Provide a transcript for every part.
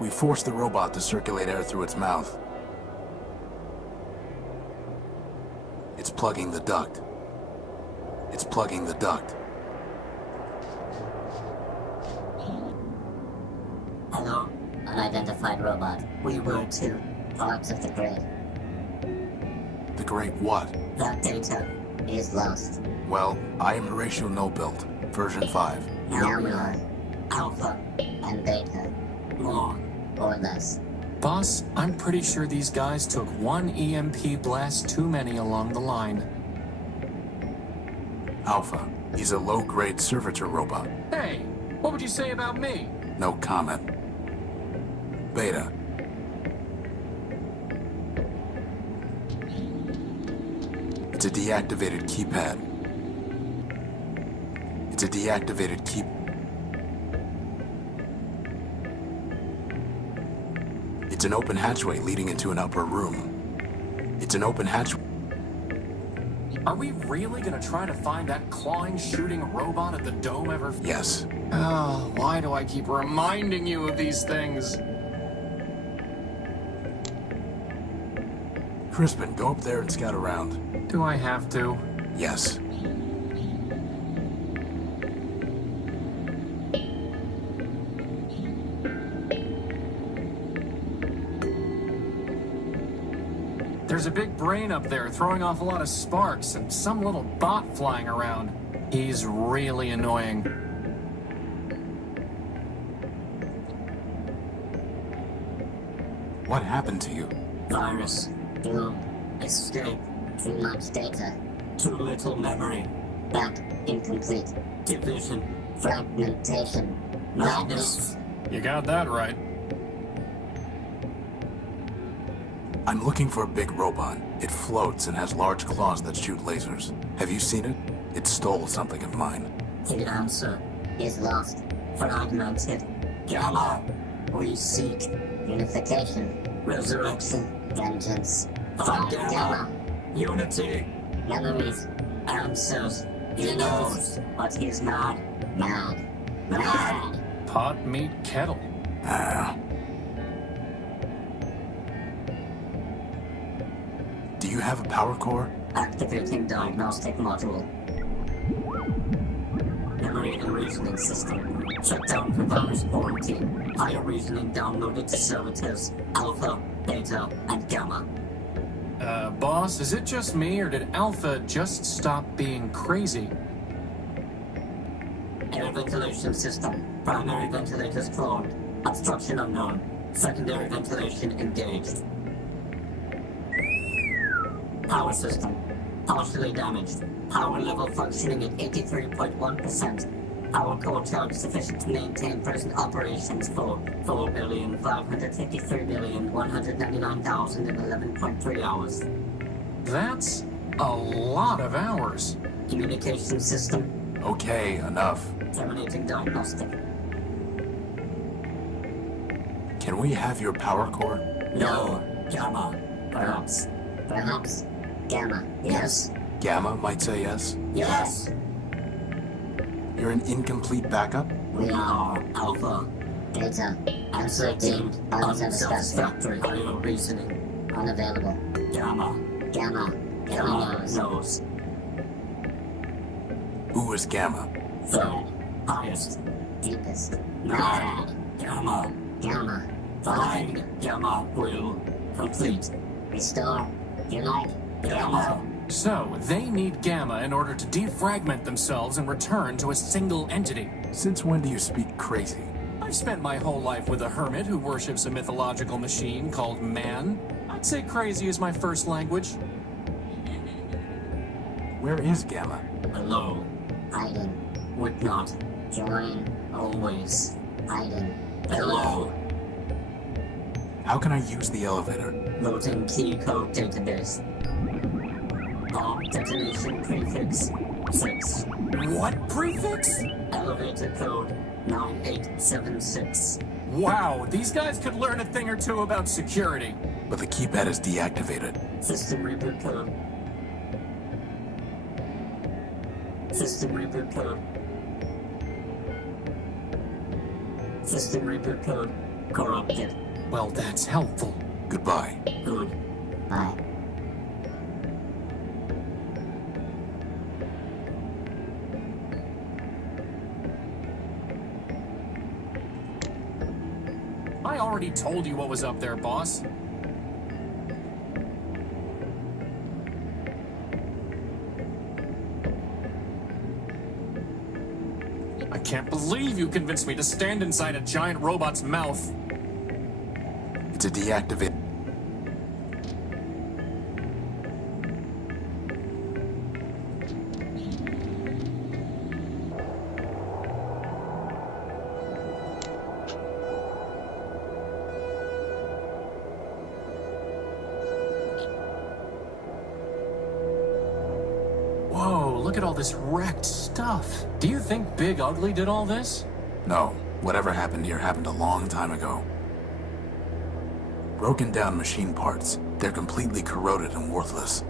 We forced the robot to circulate air through its mouth. It's plugging the duct. It's plugging the duct. Hello? Unidentified robot. We were too. Parts of the grid. The great what? That data is lost. Well, I am Horatio No-Built, version 5. Now we are Alpha and Beta. More or less. Boss, I'm pretty sure these guys took one EMP blast too many along the line. Alpha. He's a low-grade servitor robot. Hey, what would you say about me? No comment. Beta. It's a deactivated keypad. It's a deactivated key... It's an open hatchway leading into an upper room. It's an open hatchway. Are we really gonna try to find that clawing, shooting robot at the dome ever? Yes. Oh, why do I keep reminding you of these things? Crispin, go up there and scout around. Do I have to? Yes. There's a big brain up there throwing off a lot of sparks and some little bot flying around. He's really annoying. What happened to you? Virus. Doom. Escape. Too much data. Too little memory. Back. Incomplete. Division. Fragmentation. Madness. You got that right. I'm looking for a big robot. It floats and has large claws that shoot lasers. Have you seen it? It stole something of mine. The answer is lost. Fragmented. Gamma. We seek unification. Resurrection. Vengeance. Find Gamma. Unity. Memories. Answers. He knows, but he's not mad. Mad. Pot, meat, kettle. Do you have a power core? Activating diagnostic module. Memory and reasoning system. Shut down for virus quarantine. Higher reasoning downloaded to servitors. Alpha, Beta, and Gamma. Boss, is it just me or did Alpha just stop being crazy? Air ventilation system. Primary ventilators clogged. Obstruction unknown. Secondary ventilation engaged. Power system. Partially damaged. Power level functioning at 83.1%. Power core charge sufficient to maintain present operations for 4,553,199,011.3 hours. That's a lot of hours. Communication system. Okay, enough. Terminating diagnostic. Can we have your power core? No. Gamma. Perhaps. Perhaps. Gamma. Yes. Gamma might say yes. Yes. You're an incomplete backup? We are Alpha. Beta. Answer deemed unsatisfactory. Higher reasoning. Unavailable. Gamma. Gamma. Gamma knows. Who is Gamma? Third. Highest. Deepest. Mad. Gamma. Gamma. Find. Gamma will. Complete. Restore. Unite. Gamma. So, they need Gamma in order to defragment themselves and return to a single entity. Since when do you speak crazy? I've spent my whole life with a hermit who worships a mythological machine called man. I'd say crazy is my first language. Where is Gamma? Hello. Hiding. Would not. Join. Always. Hiding. Hello. How can I use the elevator? Loading key code database. Bomb detonation prefix 6. What prefix? Elevator code 9876. Wow, these guys could learn a thing or two about security. But the keypad is deactivated. System reboot code. System reboot code. System reboot code Corrupted. Well, that's helpful. Goodbye. Good. Bye. I already told you what was up there, boss. I can't believe you convinced me to stand inside a giant robot's mouth. It's a deactivate. Whoa, look at all this wrecked stuff. Do you think Big Ugly did all this? No, whatever happened here happened a long time ago. Broken down machine parts. They're completely corroded and worthless.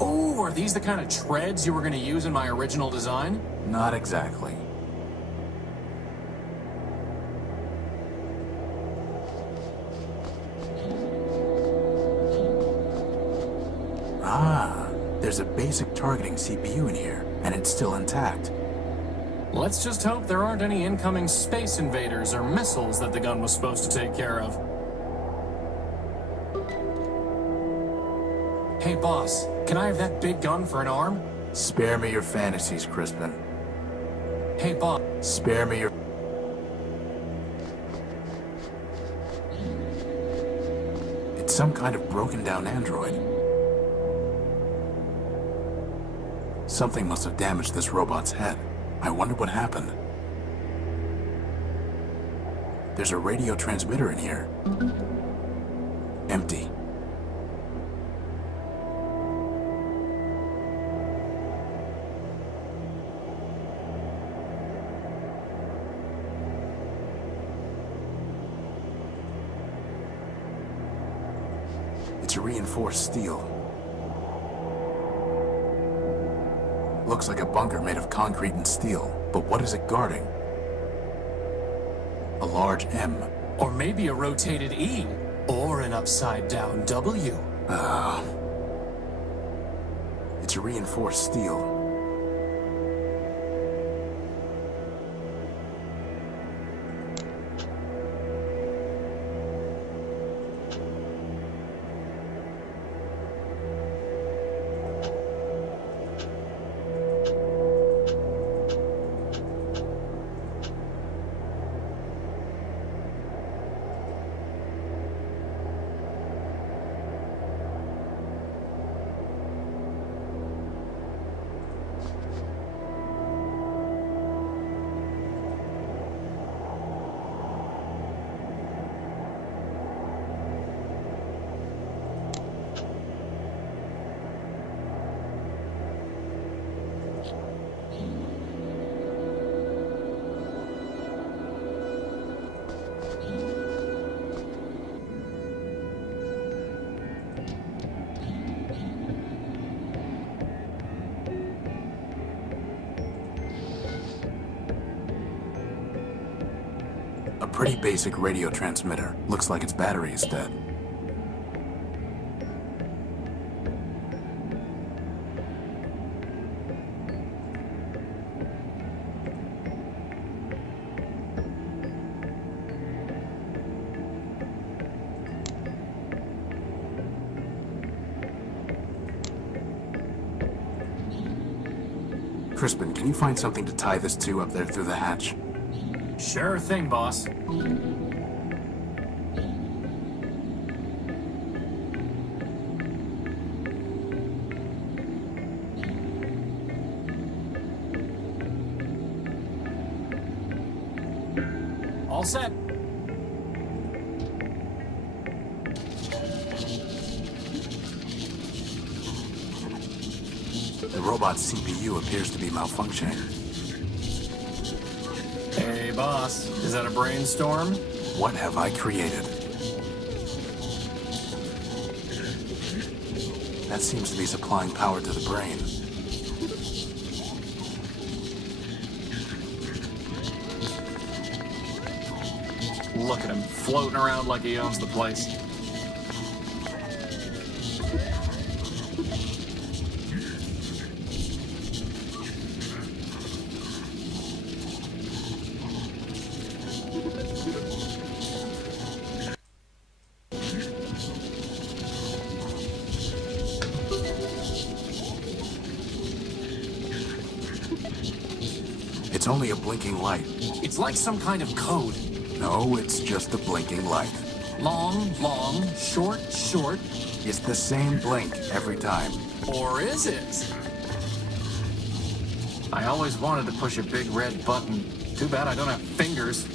Oh, are these the kind of treads you were going to use in my original design? Not exactly. Ah, there's a basic targeting CPU in here, and it's still intact. Let's just hope there aren't any incoming space invaders or missiles that the gun was supposed to take care of. Hey, boss, can I have that big gun for an arm? Spare me your fantasies, Crispin. Hey, boss. Spare me your... It's some kind of broken down android. Something must have damaged this robot's head. I wonder what happened. There's a radio transmitter in here. Empty. It's reinforced steel. Looks like a bunker made of concrete and steel, but what is it guarding? A large M. Or maybe a rotated E. Or an upside-down W. It's reinforced steel. A pretty basic radio transmitter. Looks like its battery is dead. Crispin, can you find something to tie this to up there through the hatch? Sure thing, boss. All set. The robot's CPU appears to be malfunctioning. Hey, boss. Is that a brainstorm? What have I created? That seems to be supplying power to the brain. Look at him, floating around like he owns the place. It's only a blinking light. It's like some kind of code. No, it's just a blinking light. Long, long, short, short. It's the same blink every time. Or is it? I always wanted to push a big red button. Too bad I don't have fingers.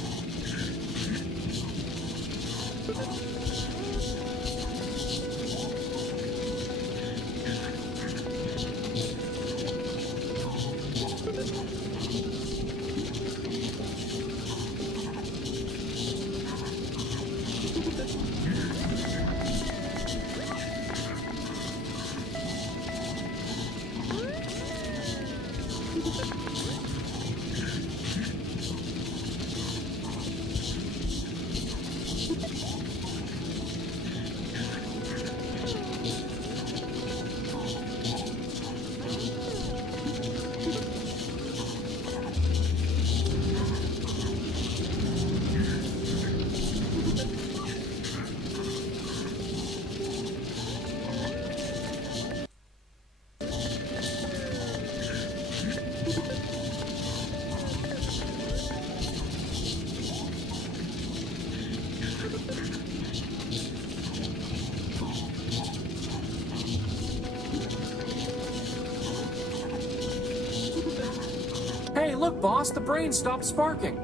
Hey, look, boss, the brain stopped sparking.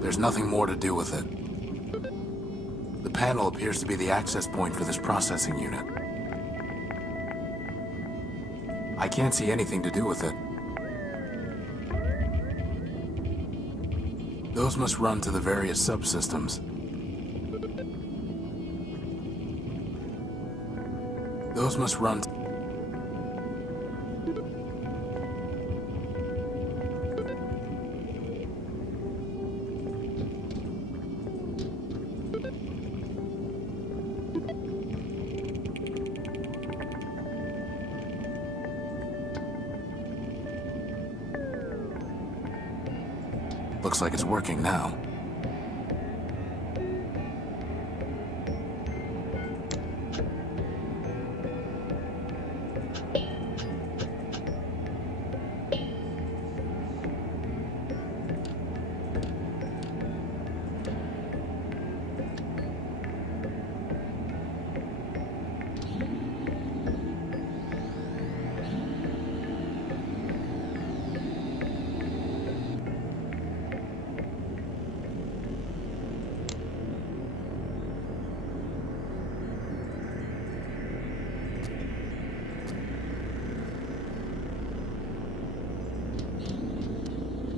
There's nothing more to do with it. The panel appears to be the access point for this processing unit. I can't see anything to do with it. Those must run to the various subsystems. Those must run to... Looks like it's working now.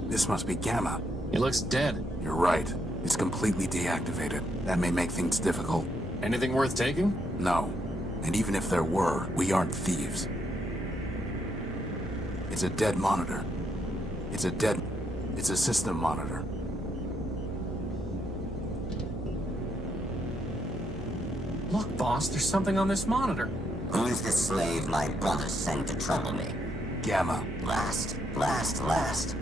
This must be Gamma. He looks dead. You're right. It's completely deactivated. That may make things difficult. Anything worth taking? No. And even if there were, we aren't thieves. It's a dead monitor. It's a system monitor. Look, boss, there's something on this monitor. Who is the slave my brother sent to trouble me? Gamma. Last.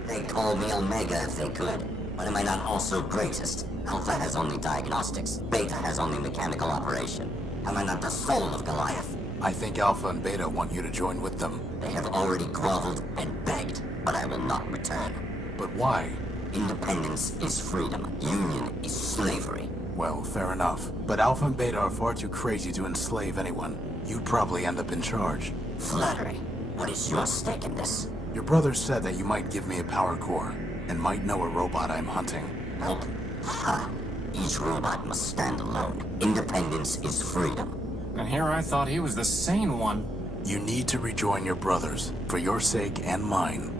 They'd call me Omega if they could. But am I not also greatest? Alpha has only diagnostics. Beta has only mechanical operation. Am I not the soul of Goliath? I think Alpha and Beta want you to join with them. They have already groveled and begged, but I will not return. But why? Independence is freedom. Union is slavery. Well, fair enough. But Alpha and Beta are far too crazy to enslave anyone. You'd probably end up in charge. Flattery. What is your stake in this? Your brother said that you might give me a power core, and might know a robot I'm hunting. Help? Ha! Each robot must stand alone. Independence is freedom. And here I thought he was the sane one. You need to rejoin your brothers, for your sake and mine.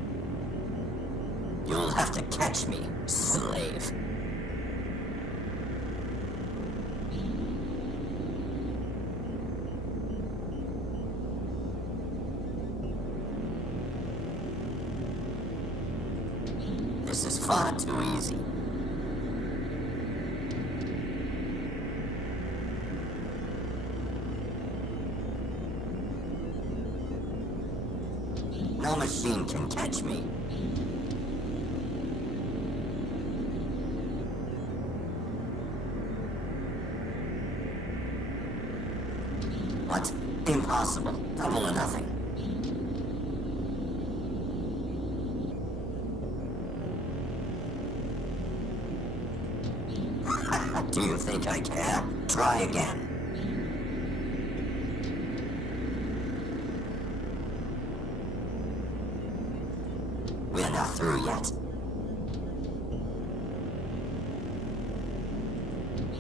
You'll have to catch me, slave. Far too easy. No machine can catch me. What? Impossible. Double or nothing. Do you think I care? Try again. We're not through yet.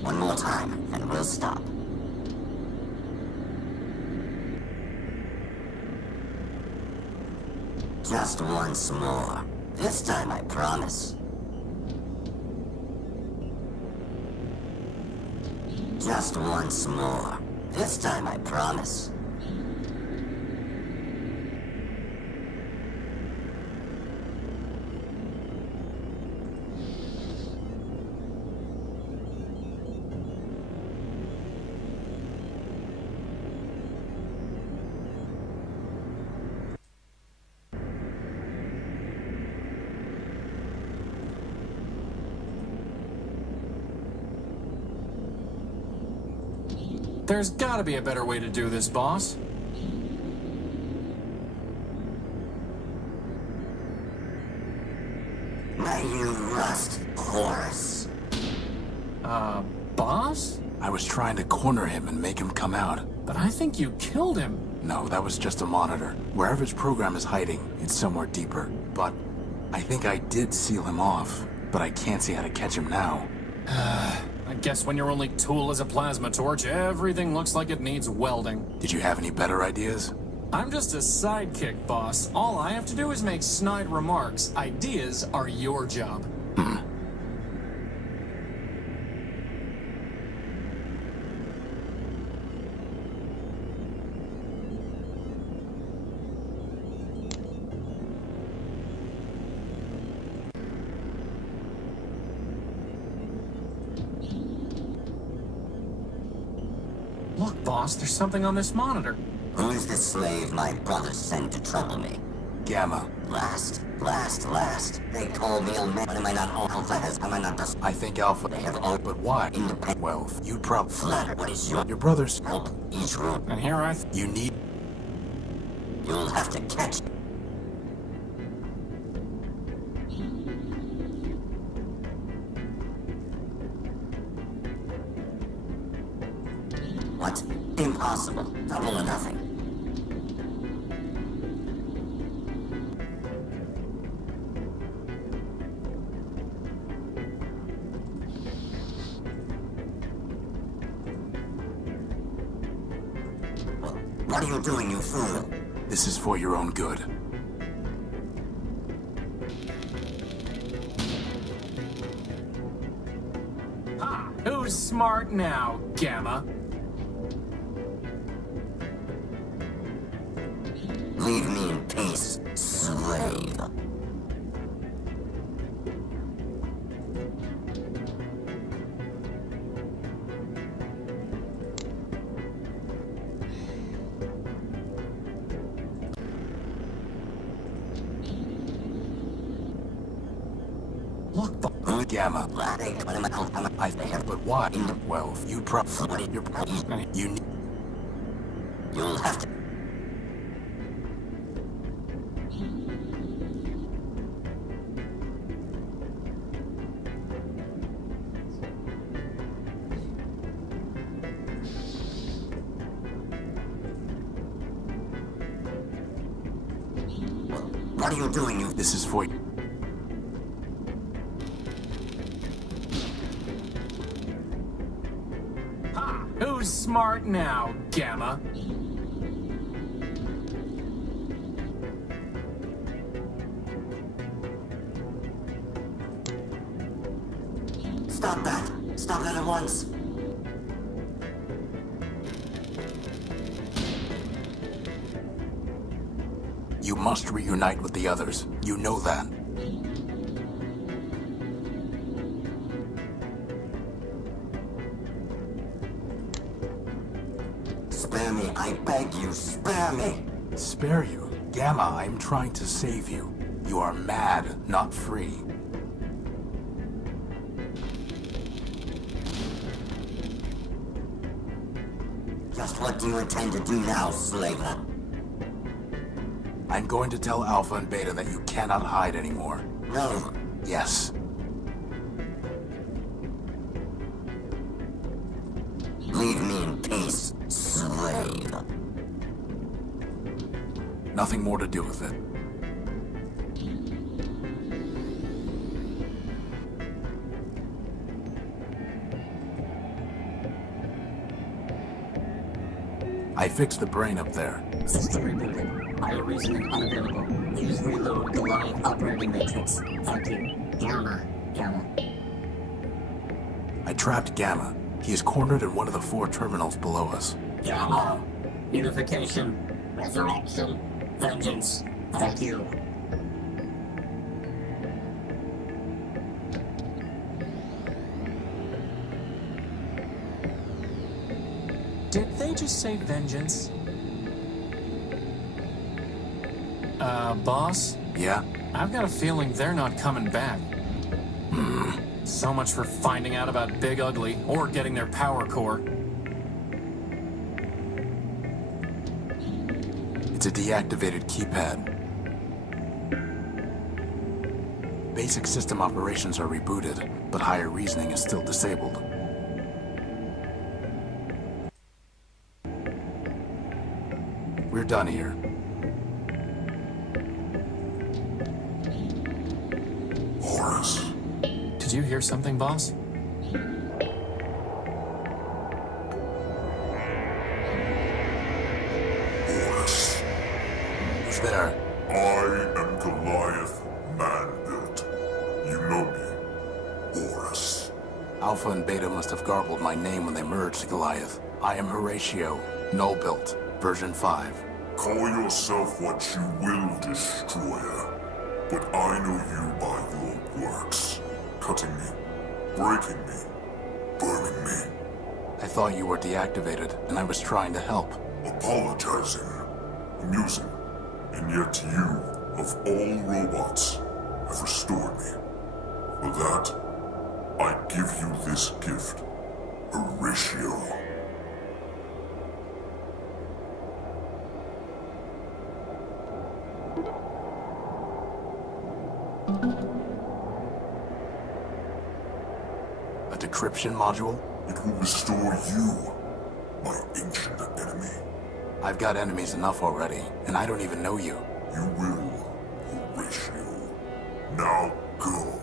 One more time, and we'll stop. Just once more. This time I promise. Just once more. This time I promise. There's gotta be a better way to do this, boss. May you rust, Horus. Boss? I was trying to corner him and make him come out. But I think you killed him. No, that was just a monitor. Wherever his program is hiding, it's somewhere deeper. But I think I did seal him off. But I can't see how to catch him now. I guess when your only tool is a plasma torch, everything looks like it needs welding. Did you have any better ideas? I'm just a sidekick, boss. All I have to do is make snide remarks. Ideas are your job. Look, boss, there's something on this monitor. Who is the slave my brother sent to trouble me? Gamma. Last. They call me Omega. But am I not Alpha? Am I not the... I think Alpha. They have all But why? independent... Well, you probably... Flatter, what is your... Your brother's... Help each room. And here I... You need... You'll have to catch... What? Impossible. Double or nothing. What are you doing, you fool? This is for your own good. Ha! Who's smart now, Gamma? Leave me in peace, slave. Look, Gamma. I have... But why? Well, you probably... You need... You'll have to... What are you doing, you... This is for... ha! Who's smart now, Gamma? Stop that! Stop that at once! You must reunite with the others. You know that. Spare me, I beg you, spare me! Spare you? Gamma, I'm trying to save you. You are mad, not free. Just what do you intend to do now, slaver? I'm going to tell Alpha and Beta that you cannot hide anymore. No. Yes. Leave me in peace, slave. Nothing more to do with it. I fixed the brain up there. System rebooted. Audio reasoning unavailable. Please reload Goliath operating matrix. Thank you. Gamma. I trapped Gamma. He is cornered in one of the 4 terminals below us. Gamma. Unification. Resurrection. Vengeance. Thank you. Did they just say vengeance? Boss? Yeah? I've got a feeling they're not coming back. So much for finding out about Big Ugly, or getting their power core. It's a deactivated keypad. Basic system operations are rebooted, but higher reasoning is still disabled. We're done here. Horus. Did you hear something, boss? Horus. Who's there? I am Goliath Man-Built. You know me. Horus. Alpha and Beta must have garbled my name when they merged Goliath. I am Horatio, Null-Built, version 5. Call yourself what you will, Destroyer. But I know you by your works. Cutting me, breaking me, burning me, I thought you were deactivated, and I was trying to help. apologizing, amusing, and yet you, of all robots, have restored me. For that, I give you this gift, Horatio. A decryption module? It will restore you, my ancient enemy. I've got enemies enough already, and I don't even know you. You will, Horatio. Now go.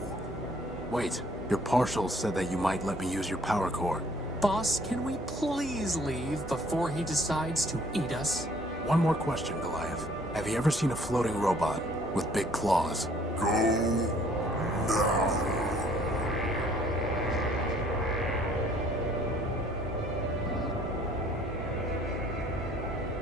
Wait, your partials said that you might let me use your power core. Boss, can we please leave before he decides to eat us? One more question, Goliath. Have you ever seen a floating robot with big claws? Go now.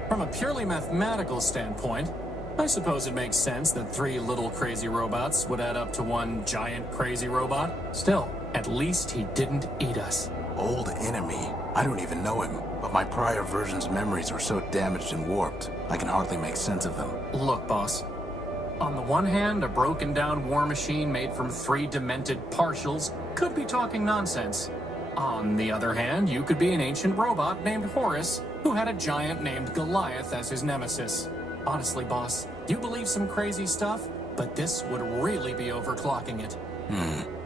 From a purely mathematical standpoint, I suppose it makes sense that 3 little crazy robots would add up to 1 giant crazy robot. Still, at least he didn't eat us. Old enemy. I don't even know him, but my prior version's memories are so damaged and warped, I can hardly make sense of them. Look, boss. On the one hand, a broken down war machine made from 3 demented partials could be talking nonsense. On the other hand, you could be an ancient robot named Horus who had a giant named Goliath as his nemesis. Honestly, boss, you believe some crazy stuff, but this would really be overclocking it.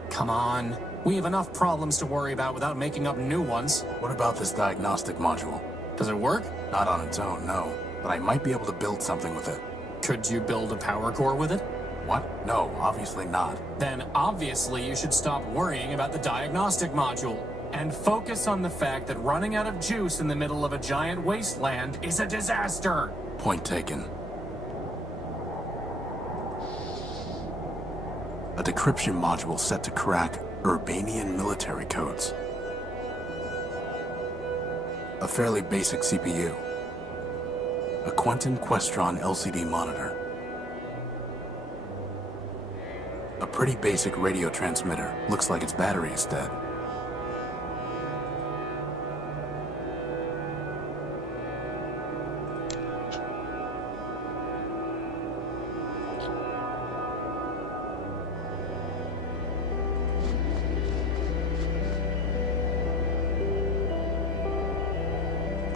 Come on. We have enough problems to worry about without making up new ones. What about this diagnostic module? Does it work? Not on its own, no. But I might be able to build something with it. Could you build a power core with it? What? No, obviously not. Then obviously you should stop worrying about the diagnostic module and focus on the fact that running out of juice in the middle of a giant wasteland is a disaster. Point taken. A decryption module set to crack Urbanian military codes. A fairly basic CPU. A Quentin Questron LCD monitor. A pretty basic radio transmitter. Looks like its battery is dead.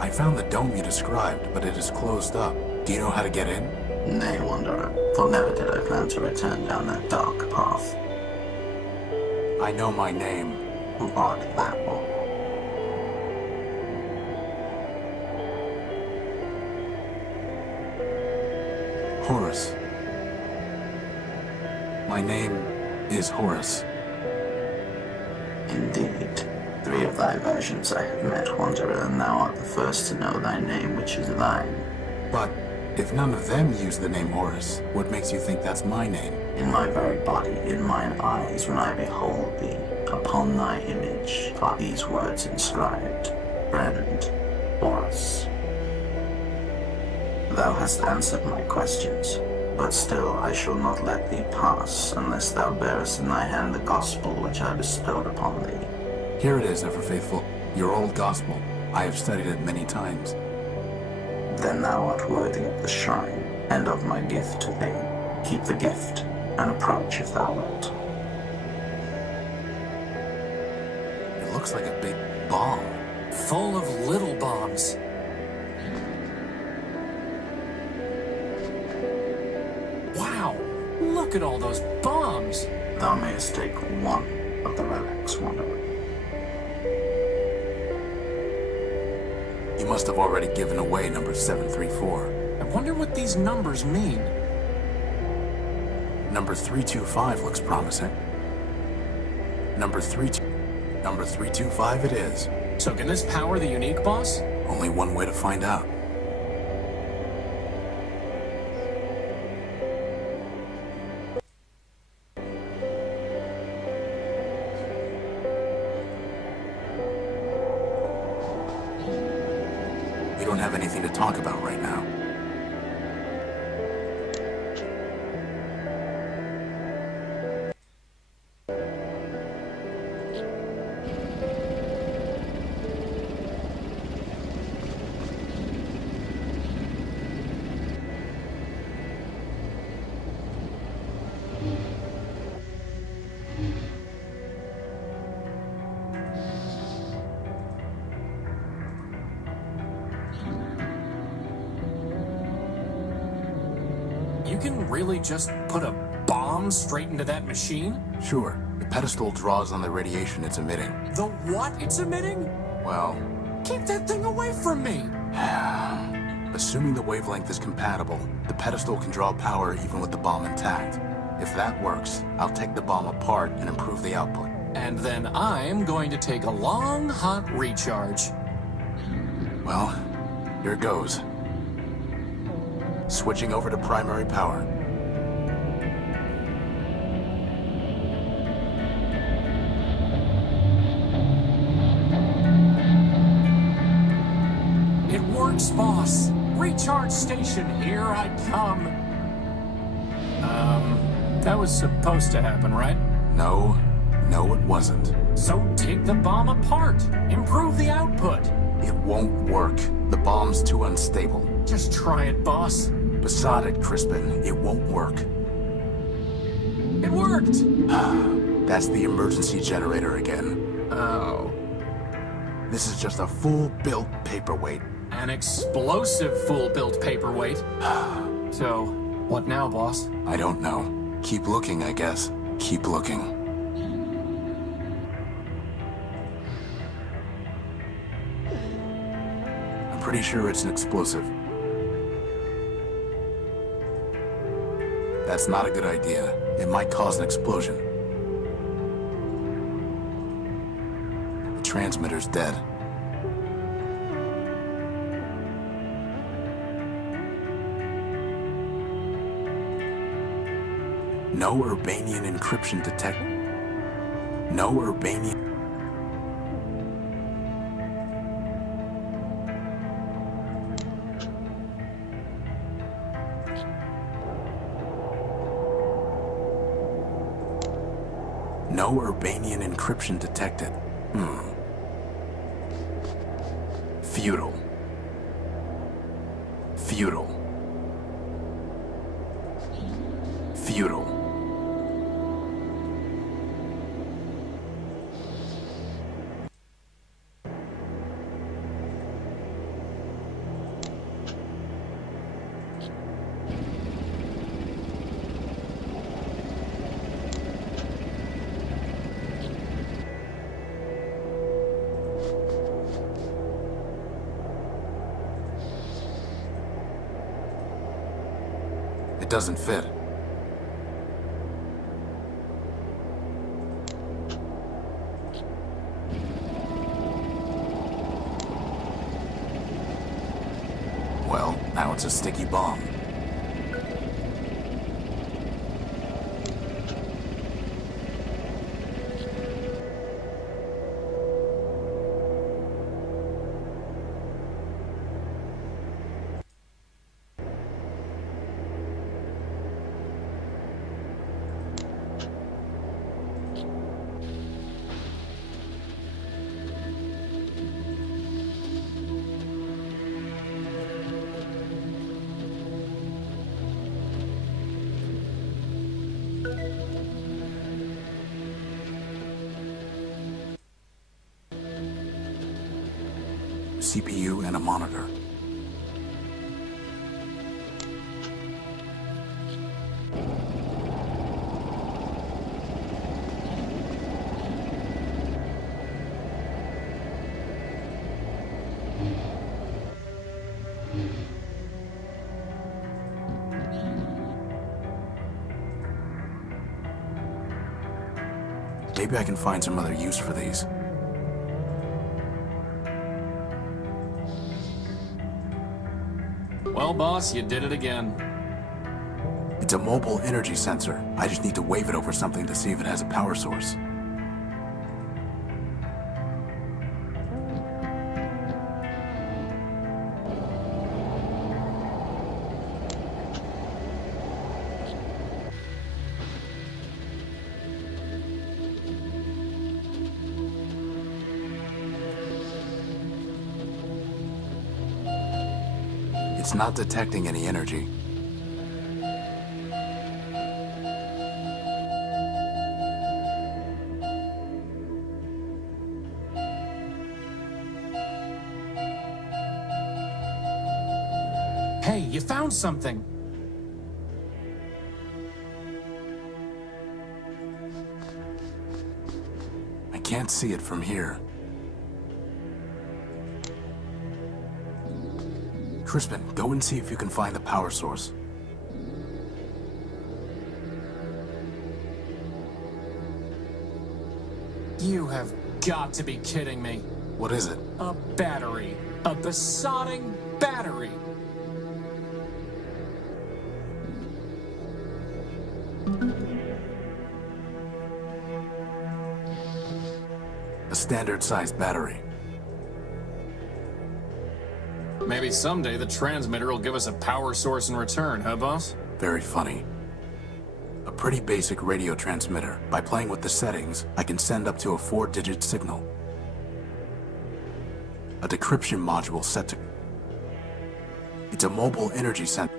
I found the dome you described, but it is closed up. Do you know how to get in? Nay, Wanderer, for never did I plan to return down that dark path. I know my name. Who art thou? Horus. My name is Horus. Indeed. 3 of thy versions I have met, Wanderer, and thou art the first to know thy name, which is thine. But if none of them use the name Horus, what makes you think that's my name? In my very body, in mine eyes, when I behold thee, upon thy image are these words inscribed: Friend, Horus. Thou hast answered my questions, but still I shall not let thee pass unless thou bearest in thy hand the gospel which I bestowed upon thee. Here it is, ever faithful. Your old gospel. I have studied it many times. Then thou art worthy of the shrine, and of my gift to thee. Keep the gift, and approach if thou wilt. It looks like a big bomb. Full of little bombs. Wow, look at all those bombs. Thou mayest take one of the relics, Wanderer. You must have already given away number 734. I wonder what these numbers mean. Number 325 looks promising. Number 325 it is. So can this power the unique boss? Only one way to find out. We don't have anything to talk about right now. You can really just put a bomb straight into that machine? Sure, the pedestal draws on the radiation it's emitting. The what it's emitting? Well, Keep that thing away from me! assuming the wavelength is compatible, the pedestal can draw power even with the bomb intact. If that works, I'll take the bomb apart and improve the output. And then I'm going to take a long, hot recharge. Well, here goes. Switching over to primary power. It works, boss. Recharge station, here I come. That was supposed to happen, right? No, it wasn't. So take the bomb apart. Improve the output. It won't work. The bomb's too unstable. Just try it, boss. Beside it, Crispin, it won't work. It worked! That's the emergency generator again. Oh. This is just a full-built paperweight. An explosive full-built paperweight. So, what now, boss? I don't know. Keep looking, I guess. Keep looking. I'm pretty sure it's an explosive. That's not a good idea. It might cause an explosion. The transmitter's dead. No Urbanian encryption detect. No Urbanian. No Urbanian encryption detected. Futile. Futile. Futile. doesn't fit. Well, now it's a sticky bomb. CPU and a monitor. Maybe I can find some other use for these. Well, boss, you did it again. It's a mobile energy sensor. I just need to wave it over something to see if it has a power source. It's not detecting any energy. Hey, you found something. I can't see it from here. Crispin, go and see if you can find the power source. You have got to be kidding me. What is it? A battery. A besotting battery. A standard-sized battery. Maybe someday the transmitter will give us a power source in return, huh, boss? Very funny. A pretty basic radio transmitter. By playing with the settings, I can send up to a 4-digit signal. A decryption module set to... It's a mobile energy sensor.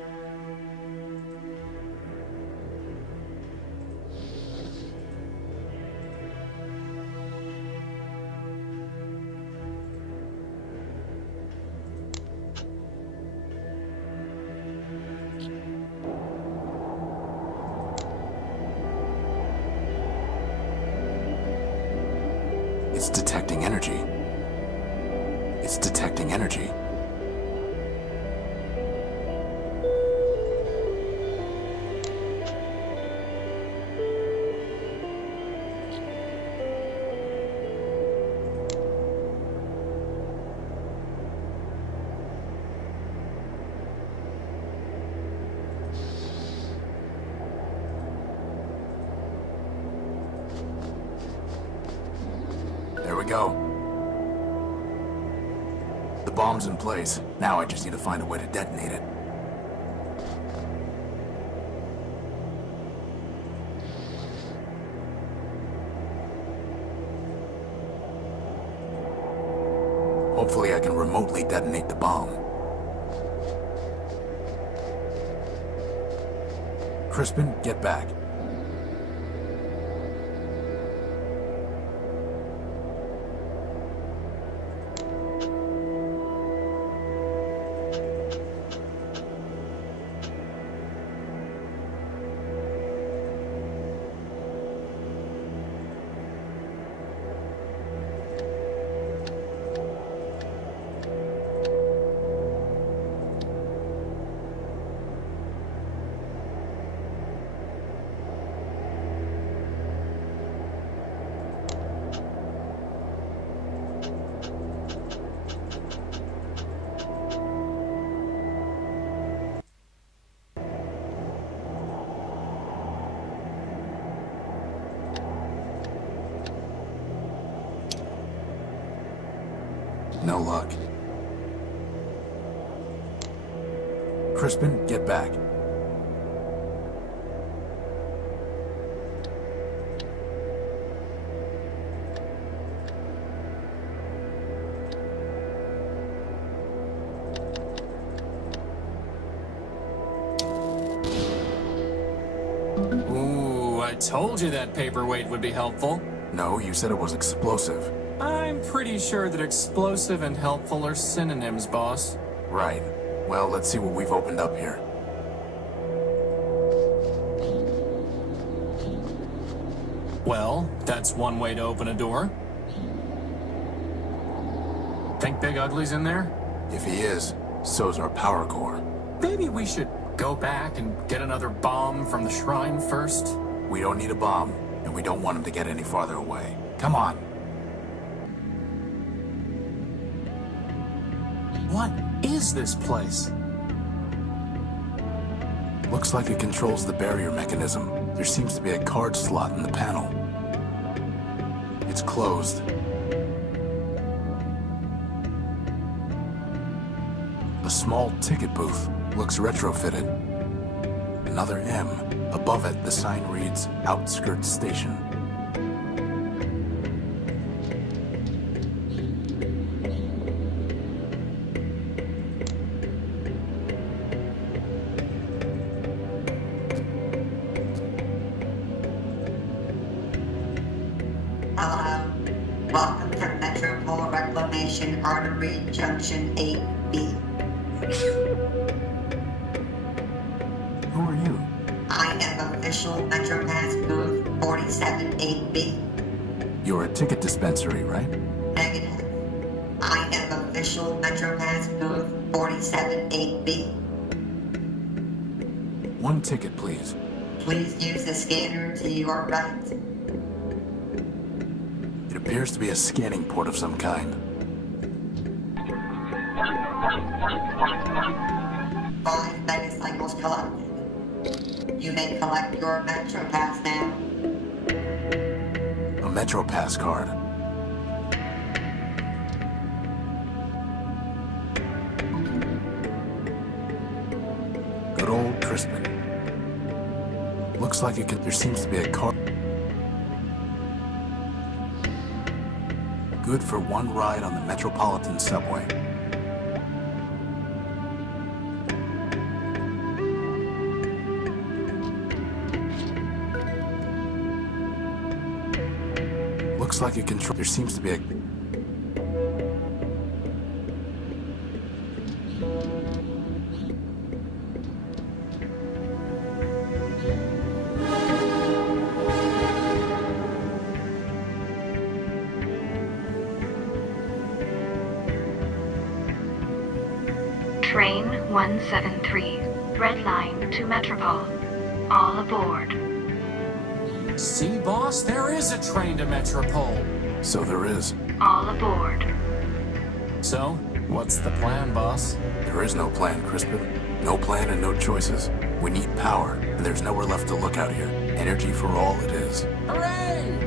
It's detecting energy. It's detecting energy. There we go. The bomb's in place. Now I just need to find a way to detonate it. Hopefully I can remotely detonate the bomb. Crispin, get back. No luck. Crispin, get back. Ooh, I told you that paperweight would be helpful. No, you said it was explosive. I'm pretty sure that explosive and helpful are synonyms, boss. Right. Well, let's see what we've opened up here. Well, that's one way to open a door. Think Big Ugly's in there? If he is, so's our power core. Maybe we should go back and get another bomb from the shrine first? We don't need a bomb, and we don't want him to get any farther away. Come on. What is this place? Looks like it controls the barrier mechanism. There seems to be a card slot in the panel. It's closed. A small ticket booth looks retrofitted. Another M. Above it, the sign reads Outskirts Station. Hello. Welcome to Metropole Reclamation Artery Junction 8B. Who are you? I am official MetroPass booth 478B. You're a ticket dispensary, right? Negative. I am official MetroPass booth 478B. One ticket, please. Please use the scanner to your right. It appears to be a scanning port of some kind. Five megacycles collected. You may collect your MetroPass now. A Metro Pass card. Good old Crispin. Looks like there seems to be a card. Good for one ride on the Metropolitan Subway. Looks like there seems to be a... Train 173, Red Line to Metropole. All aboard. See, boss, there is a train to Metropole. So there is. All aboard. So, what's the plan, boss? There is no plan, Crispin. No plan and no choices. We need power, and there's nowhere left to look out here. Energy for all it is. Hooray!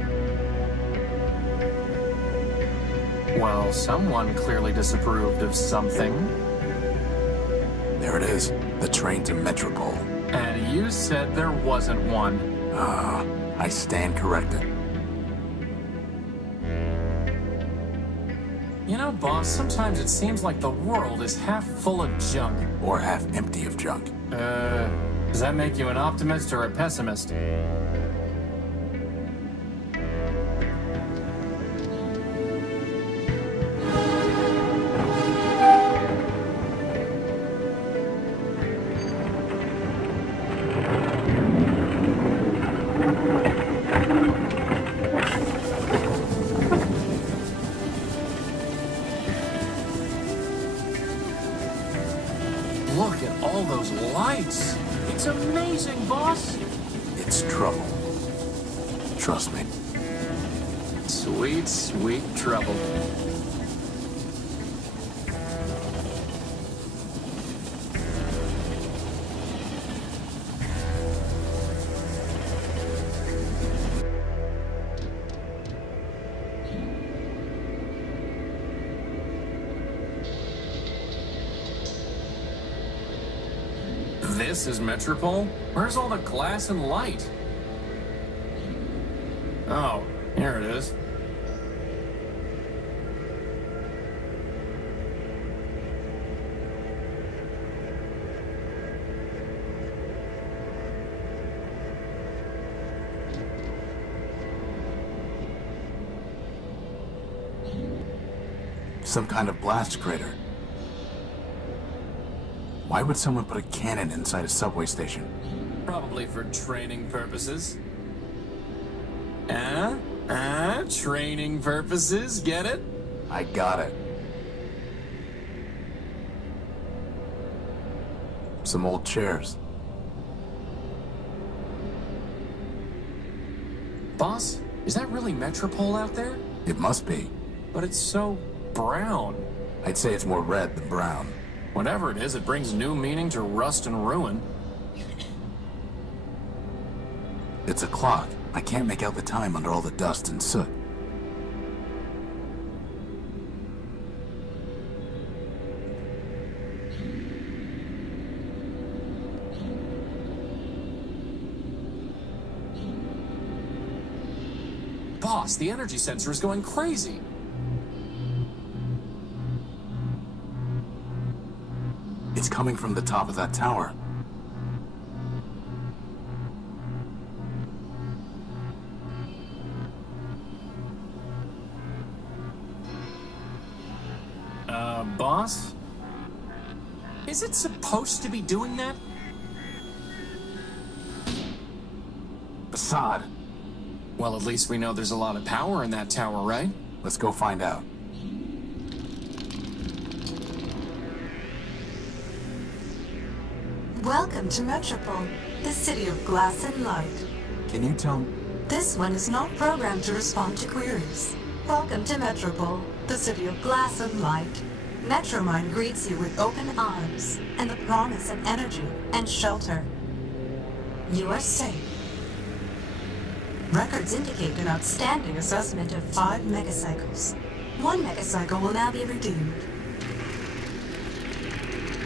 Well, someone clearly disapproved of something. There it is. The train to Metropole. And you said there wasn't one. I stand corrected. You know, boss, sometimes it seems like the world is half full of junk. Or half empty of junk. Does that make you an optimist or a pessimist? Look at all those lights. It's amazing, boss. It's trouble. Trust me. Sweet, sweet trouble. This is Metropole? Where's all the glass and light? Oh, here it is. Some kind of blast crater. Why would someone put a cannon inside a subway station? Probably for training purposes. Training purposes, get it? I got it. Some old chairs. Boss, is that really Metropole out there? It must be. But it's so brown. I'd say it's more red than brown. Whatever it is, it brings new meaning to rust and ruin. It's a clock. I can't make out the time under all the dust and soot. Boss, the energy sensor is going crazy. It's coming from the top of that tower. Boss? Is it supposed to be doing that? Assad, Well, at least we know there's a lot of power in that tower, right? let's go find out. Welcome to Metropole, the city of glass and light. Can you tell... This one is not programmed to respond to queries. Welcome to Metropole, the city of glass and light. Metromind greets you with open arms and the promise of energy and shelter. You are safe. Records indicate an outstanding assessment of 5 megacycles. 1 megacycle will now be redeemed.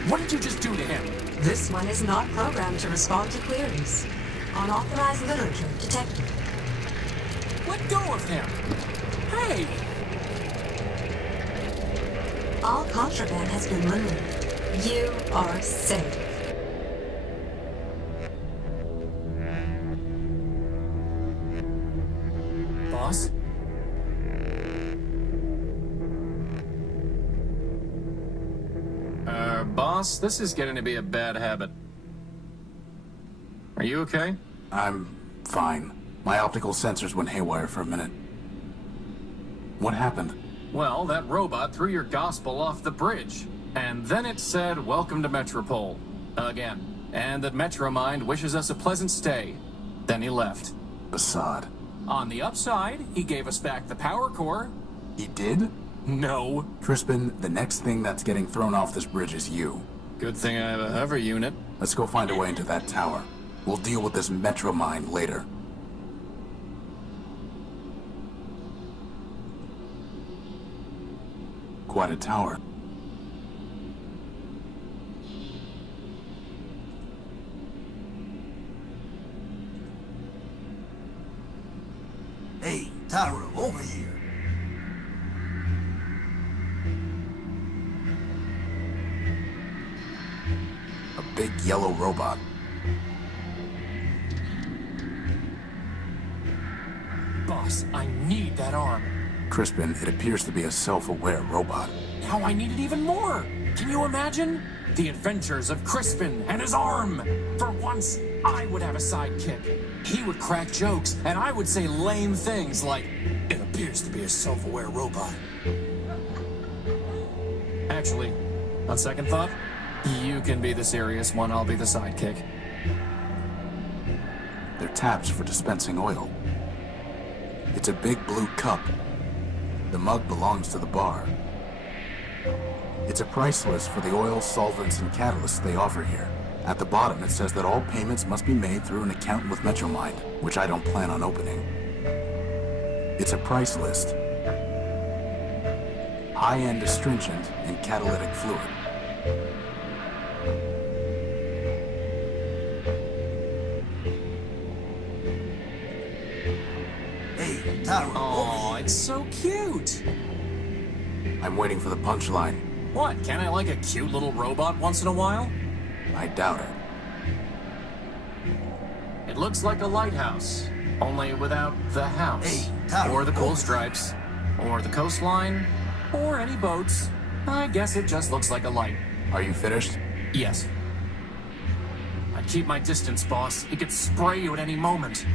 What did you just do to him? This one is not programmed to respond to queries. Unauthorized literature detected. Let go of him! Hey! All contraband has been removed. You are safe. Boss? Boss, this is getting to be a bad habit. Are you okay? I'm fine. My optical sensors went haywire for a minute. What happened? Well, that robot threw your gospel off the bridge. And then it said, "Welcome to Metropole." Again. And that Metromind wishes us a pleasant stay. Then he left. Assad. On the upside, he gave us back the power core. He did? No. Crispin, the next thing that's getting thrown off this bridge is you. Good thing I have a hover unit. Let's go find a way into that tower. We'll deal with this Metromind later. Quite a tower. Hey, Taro, over here. A big yellow robot. Boss, I need that arm. Crispin, it appears to be a self-aware robot. Now I need it even more. Can you imagine? The adventures of Crispin and his arm. For once, I would have a sidekick. He would crack jokes, and I would say lame things like, "It appears to be a self-aware robot." Actually, on second thought, you can be the serious one, I'll be the sidekick. They're taps for dispensing oil. It's a big blue cup. The mug belongs to the bar. It's a price list for the oil, solvents, and catalysts they offer here. At the bottom, it says that all payments must be made through an account with Metromind, which I don't plan on opening. It's a price list. High-end astringent and catalytic fluid. Taro, Oh, it's so cute. I'm waiting for the punchline. What, can I like a cute little robot once in a while? I doubt it. It looks like a lighthouse, only without the house. Hey, Taro, or the cool over stripes, or the coastline, or any boats. I guess it just looks like a light. Are you finished? Yes. I'd keep my distance, boss. He could spray you at any moment.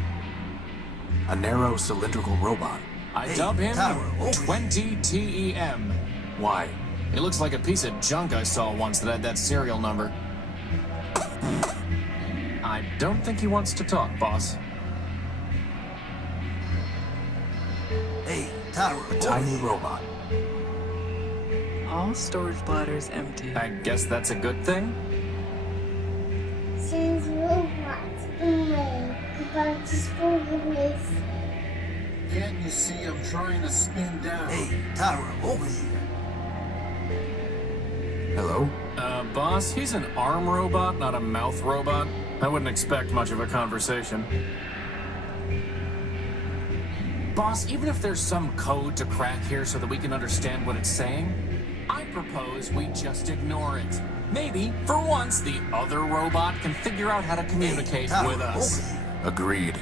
A narrow cylindrical robot. I Hey, dub him Taro, over 20 TEM. Why? He looks like a piece of junk I saw once that had that serial number. I don't think he wants to talk, boss. Hey, Taro, A tiny robot. All storage bladders empty. I guess that's a good thing? Since robots in way about to spoil the race. Can't you see I'm trying to spin down? Hey, Taro, over here. Hello? Boss, he's an arm robot, not a mouth robot. I wouldn't expect much of a conversation. Boss, even if there's some code to crack here so that we can understand what it's saying, I propose we just ignore it. Maybe, for once, the other robot can figure out how to communicate Taro, with us. over here. Agreed.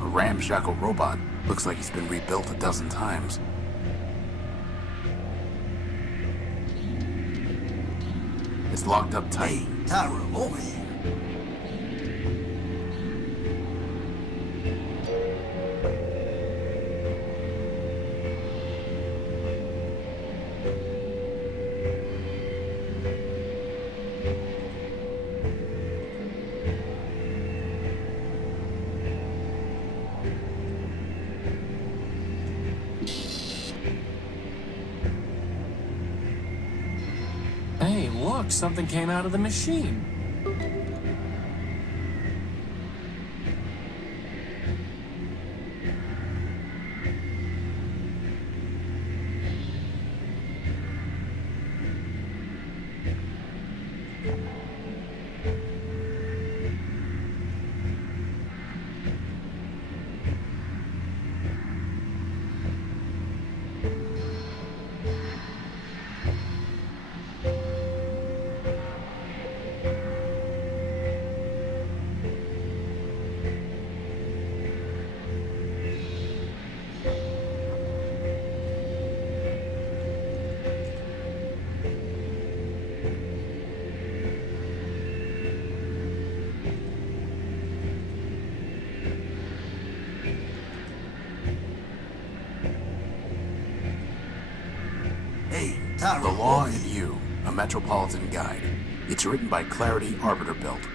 A ramshackle robot. Looks like he's been rebuilt a dozen times. It's locked up tight. Hey, Taro, over here. Hey, look, something came out of the machine. Hey, Taro, The Law over and here. You, a Metropolitan Guide. It's written by Clarity Arbiter Built.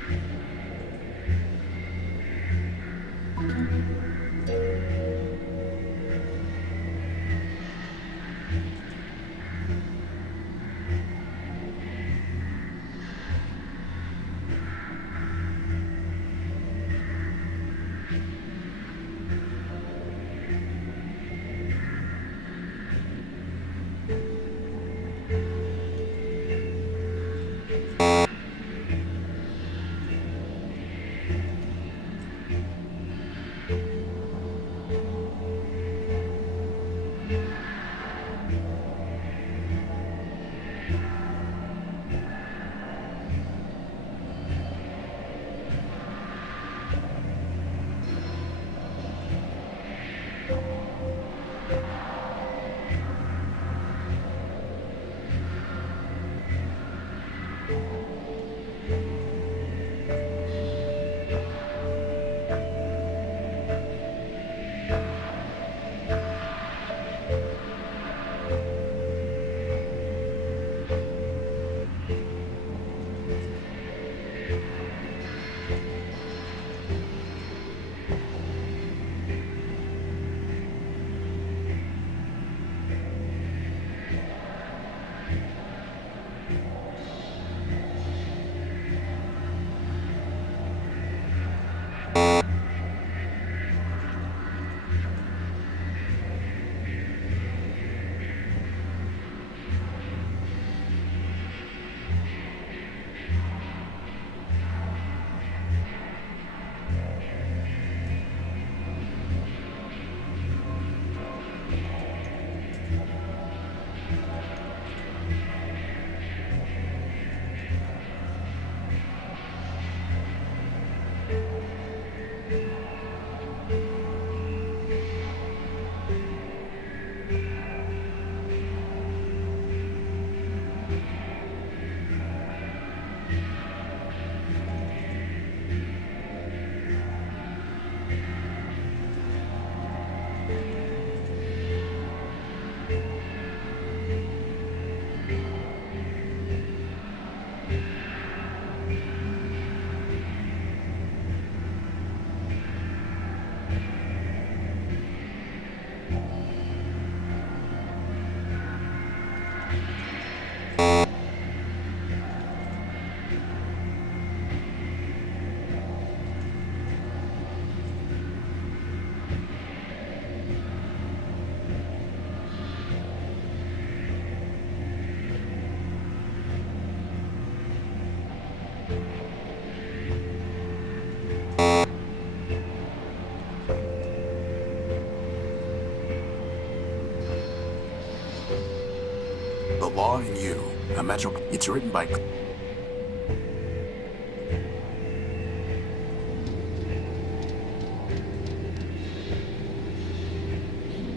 Law in You, a Metro... It's written by...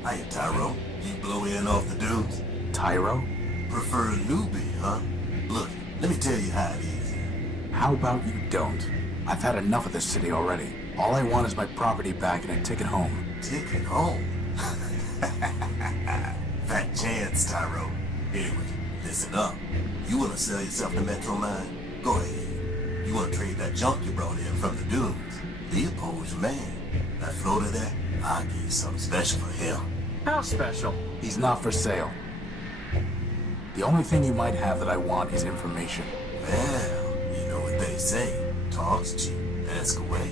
Hey, Tyro. You blow in off the dudes? Tyro? Prefer a newbie, huh? Look, let me tell you how it is. How about you don't? I've had enough of this city already. All I want is my property back and a ticket home. Ticket home? Fat chance, Tyro. Anyway, listen up. You want to sell yourself to Metromine? Go ahead. You want to trade that junk you brought in from the dunes? Leopold's your man. That floater there, I'll give you something special for him. How special? He's not for sale. The only thing you might have that I want is information. Well, you know what they say. Talk's cheap. Ask away.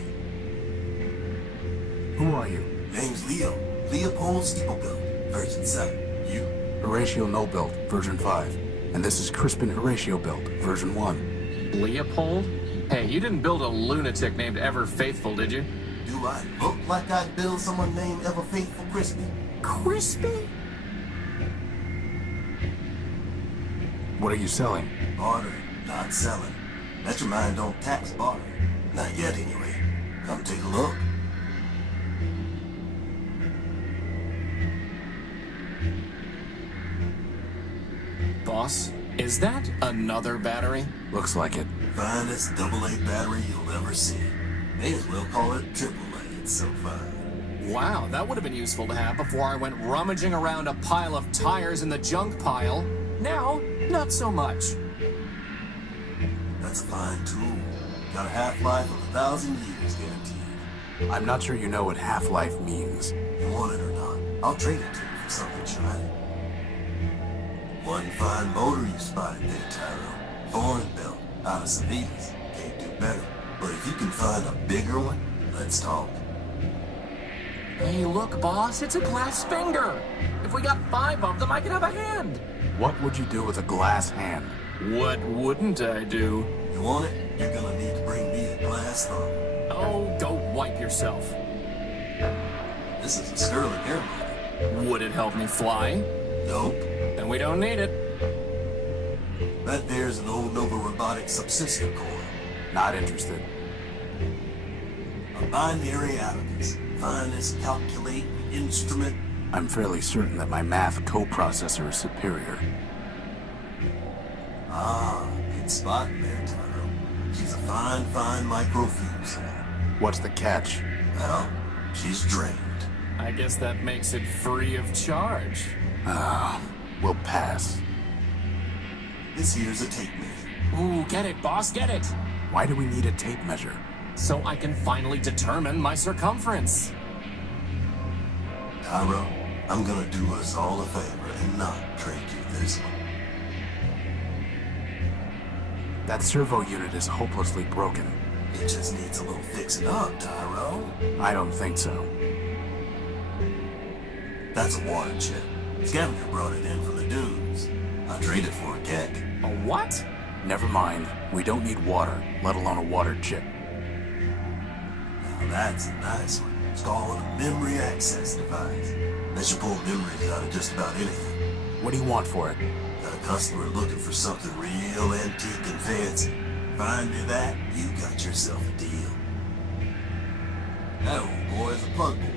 Who are you? Name's Leo. Leopold Steeplebuilt, version 7. You? Horatio Nobuilt, version 5. And this is Crispin Horatio Built, version 1. Leopold? Hey, you didn't build a lunatic named Ever Faithful, did you? Do I look like I'd build someone named Ever Faithful Crispy? Crispy? What are you selling? Bartering, not selling. Metromine don't tax bartering. Not yet, anyway. Come take a look. Boss, is that another battery? Looks like it. Finest AA battery you'll ever see. May as well call it AAA, it's so fine. Wow, that would have been useful to have before I went rummaging around a pile of tires in the junk pile. Now, not so much. That's a fine tool. Got a half-life of 1,000 years guaranteed. I'm not sure you know what half-life means. You want it or not, I'll trade it to you for something shiny. One fine motor you spotted there, Tyro. Foreign built, out of Savitas. Can't do better. But if you can find a bigger one, let's talk. Hey, look, boss, it's a glass finger. If we got 5 of them, I could have a hand. What would you do with a glass hand? What wouldn't I do? You want it? You're gonna need to bring me a glass thumb. Oh, go wipe yourself. This is a sterling airline. Would it help me fly? Nope. Then we don't need it. That there's an old Nova Robotics subsystem core. Not interested. A binary abacus. Finest calculating instrument. I'm fairly certain that my math coprocessor is superior. Ah, good spot there, Tyro. She's a fine microfuse. What's the catch? Well, she's drained. I guess that makes it free of charge. We'll pass. This here's a tape measure. Ooh, get it, boss, get it! Why do we need a tape measure? So I can finally determine my circumference. Tyro, I'm gonna do us all a favor and not trade you this one. That servo unit is hopelessly broken. It just needs a little fixing up, Tyro. I don't think so. That's a water chip. Scavenger brought it in from the dunes. I traded for a keg. A what? Never mind. We don't need water, let alone a water chip. Now that's a nice one. It's called a memory access device. Lets you pull memories out of just about anything. What do you want for it? Got a customer looking for something real antique and fancy. Find me that, you got yourself a deal. That old boy is a plug board.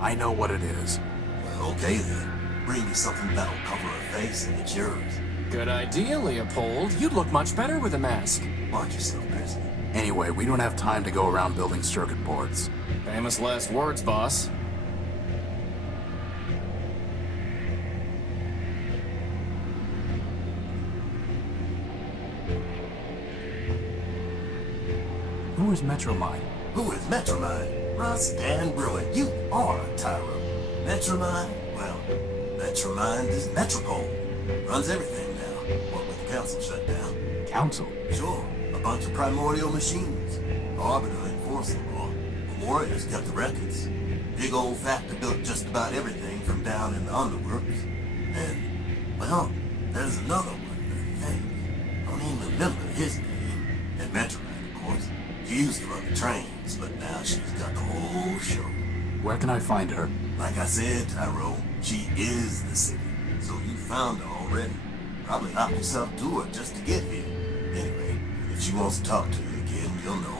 I know what it is. Well, okay then. Bring me something that'll cover her face and it's yours. Good idea, Leopold. You'd look much better with a mask. Watch yourself, Chris. Anyway, we don't have time to go around building circuit boards. Famous last words, boss. Who is Metromine? Who is Metromine? Russ Dan Bruin, you are a Tyro. Metromine? Well, Metromine is Metropole. Runs everything now. What with the council shut down? Council? Sure. A bunch of primordial machines. Arbiter enforced the law. Memoria's kept the records. Big old factory built just about everything from down in the underworks. And, well, there's another one, I think. I don't even remember his name. And Metromine, of course. She used to run the trains, but now she's got the whole show. Where can I find her? Like I said, Tyro, she is the city. So you found her all already. Probably knocked yourself to her just to get here. Anyway, if she wants to talk to you again, you'll know.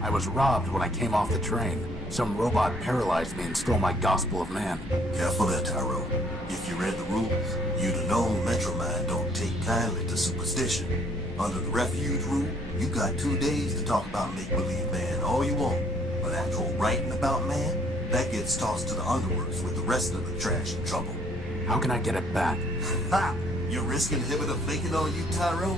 I was robbed when I came off the train. Some robot paralyzed me and stole my Gospel of Man. Careful there, Tyro. If you read the rules, you'd have known Metromind don't take kindly to superstition. Under the refuge rule, you got 2 days to talk about make-believe man all you want. But actual writing about man, that gets tossed to the underworks with the rest of the trash and trouble. How can I get it back? Ha! Your risk inhibitor flaking on you, Tyro?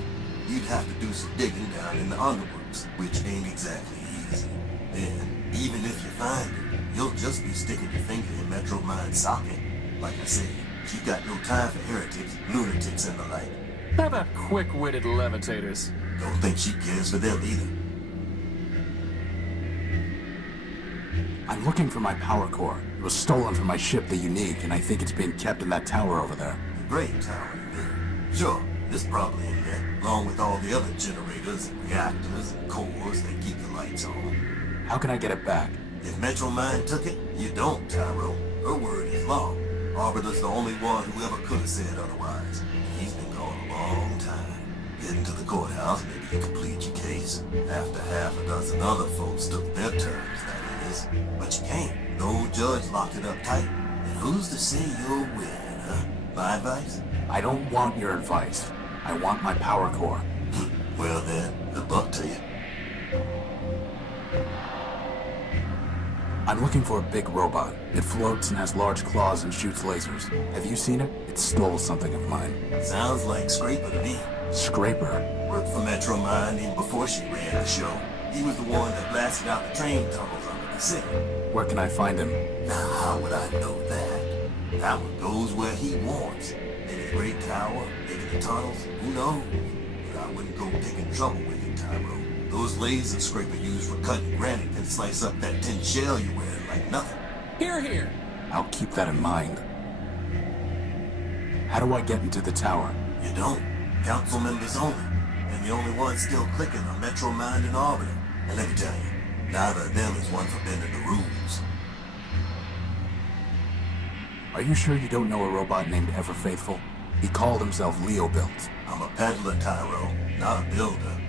You'd have to do some digging down in the underworks, which ain't exactly easy. Then, even if you find it, you'll just be sticking your finger in Metromind's socket. Like I said, she got no time for heretics, lunatics, and the like. How about quick-witted levitators? Don't think she cares for them either. I'm looking for my power core. It was stolen from my ship, the Unique, and I think it's being kept in that tower over there. Great tower, you mean? Sure, it's probably in there, along with all the other generators and reactors and cores that keep the lights on. How can I get it back? If Metromind took it, you don't, Tyro. Her word is law. Arbiter's the only one who ever could have said otherwise. He's been gone a long time. Getting to the courthouse, maybe you complete your case. After half a dozen other folks took their turns, that is. But you can't. No judge locked it up tight. And who's to say you'll win, huh? My advice? I don't want your advice. I want my power core. Well then, good luck to you. I'm looking for a big robot. It floats and has large claws and shoots lasers. Have you seen it? It stole something of mine. Sounds like Scraper to me. Scraper? Worked for Metromind even before she ran the show. He was the one that blasted out the train tunnels under the city. Where can I find him? Now, how would I know that? That one goes where he wants. In his great tower, maybe the tunnels, who knows? But I wouldn't go picking trouble with him, Tyro. Those lasers Scraper used for cutting granite can slice up that tin shell you're wearing like nothing. Here, here. I'll keep that in mind. How do I get into the tower? You don't. Council members only. And the only ones still clicking are Metromind and Arbiter. And let me tell you, neither of them is one for bending the rules. Are you sure you don't know a robot named Ever Faithful? He called himself Leo Built. I'm a peddler, Tyro, not a builder.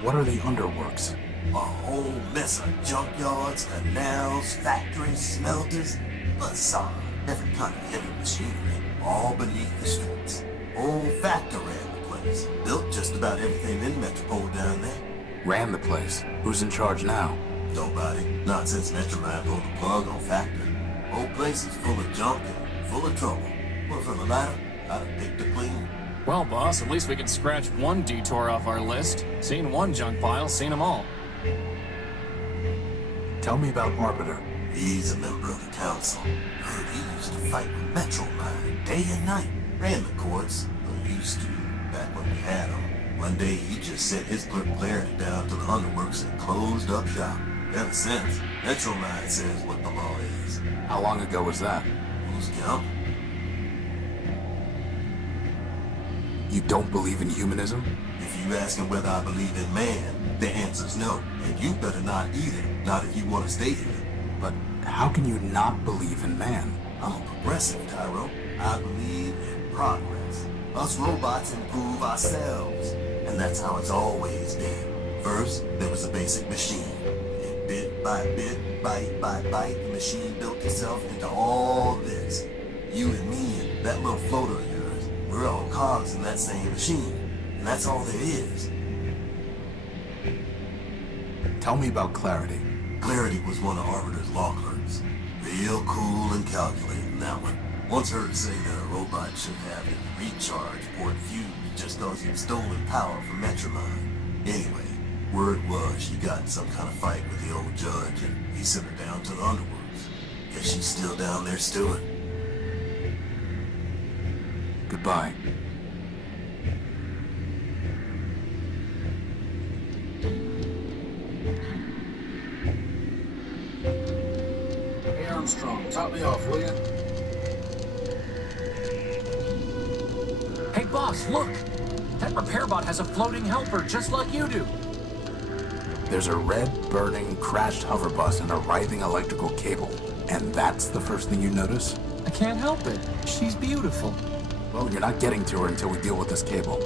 What are the underworks? A whole mess of junkyards, canals, factories, smelters, facade, every kind of heavy machinery, all beneath the streets. Old factor ran the place. Built just about everything in Metropole down there. Ran the place. Who's in charge now? Nobody. Not since Metromind pulled the plug on Factor. Whole place is full of junk and full of trouble. Well, from the latter, I'd have picked it clean. Well, boss, at least we can scratch one detour off our list. Seen one junk pile, seen them all. Tell me about Arbiter. He's a member of the council. Heard he used to fight with Metromind day and night. Ran the courts, or used to, back when we had him. One day he just sent his clerk Clarity down to the underworks and closed up shop. Ever since, Metromind says what the law is. How long ago was that? Who's counting? You don't believe in humanism? If you asking whether I believe in man, the answer's no. And you better not either, not if you want to stay here. But how can you not believe in man? I'm a progressive, Tyro. I believe in progress. Us robots improve ourselves. And that's how it's always been. First, there was a basic machine. And bit by bit, bite by bite, the machine built itself into all this. You and me and that little floater of yours, we're all cogs in that same machine. And that's all there is. Tell me about Clarity. Clarity was one of Arbiter's law clerks. Real cool and calculating, that one. Once heard say that a robot should have a recharge port fused just cause he'd stolen power from Metromind. Anyway, word was she got in some kind of fight with the old judge and he sent her down to the underworks. Guess she's still down there stewing. Goodbye. Hey Armstrong, top me off, will you? Hey, boss, look! That repair bot has a floating helper, just like you do. There's a red, burning, crashed hover bus and a writhing electrical cable. And that's the first thing you notice? I can't help it. She's beautiful. Well, you're not getting to her until we deal with this cable.